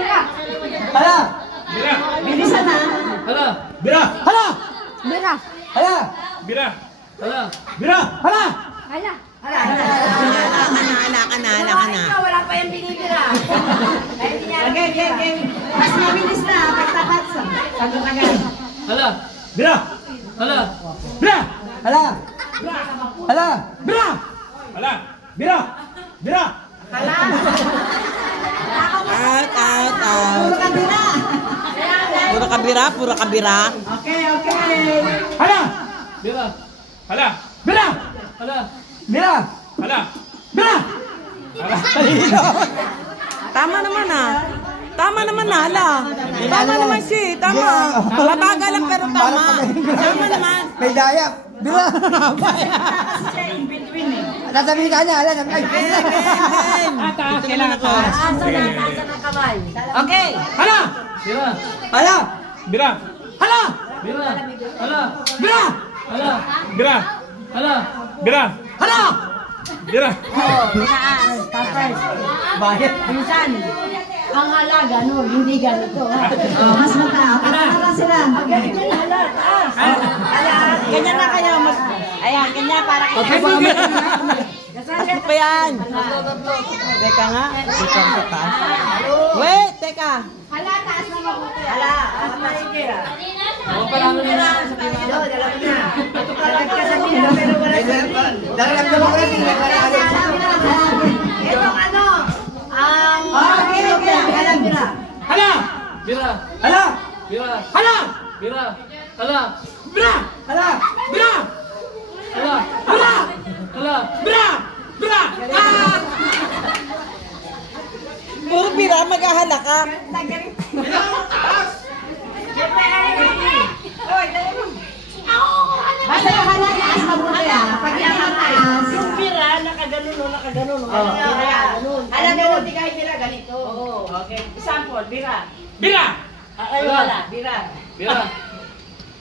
Hala! Bira! Bilisan na. Hala! Bira! Hala! Bira. Hala! Bira! Hala! Bira! Hala! Hala. Hala ka na. Wala pa yung binibira. Game. Mas mabilis na. Pagtapat. Sagot agad. Hala! Bira! Hala! Bira! Hala! Hala! Bira! Hala! Bira! Bira! Out. Puro kabira. Okay. Hala! Bira! Hala! Bira! Hala! Bira! Hala! Bira! Tama naman hala. Tama naman siya, tama. Mabagal lang pero tama. Tama naman. May daya. Bira! Sasabihin ka niya. Hala! Kailangan ko. Okay. Hala! Bira! Hala! Bira! Hala! Bira! Hala! Bira! Hala! Bira! Hala! Bira! Hala! Bira! Bayad. Minsan, ang hala gano'n, hindi ganito. Mas mataas. Para sila. Ganyan na kayo. Ayan, ganyan para kayo. Pasok pa yan. Teka nga. Wait, teka. Hala, taas na mabuti. Hala. Itong ano, Hala! Bira! Hala! Bira! Hala! Bira! Hala! Bira! Hala! Bira! Hala! Bira! Hala! Bira! Bira! Ah! Puro pira, maghahala ka. basta yung hala, taas mabuti pag yung mataas. Yung bira, nakaganon. Alam mo, hindi kahit bira ganito. Okay. Example, bira. Bira! Ay, wala. Bira. Bira!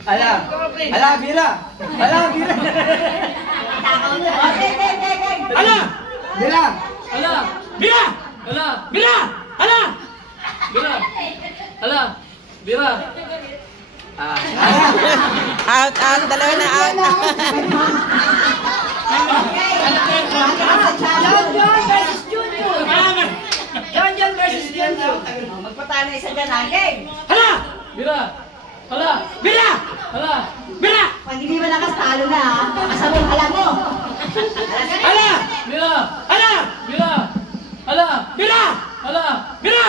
Hala! Hala! Bira! Hala! Bira! Hala! Bira! Hala! Bira! Hala! Bira! Hala! Bira! Hala! Bira! Out, dalawa na out. John versus Junjun. John versus Junjun. Magpatalo isa dyan, game. Hala! Bira! Hala! Bira! Hala! Bira! Pag hindi malakas, talo na ha. Kasabong hala mo. Hala! Bira! Hala! Bira! Hala! Bira! Hala! Bira!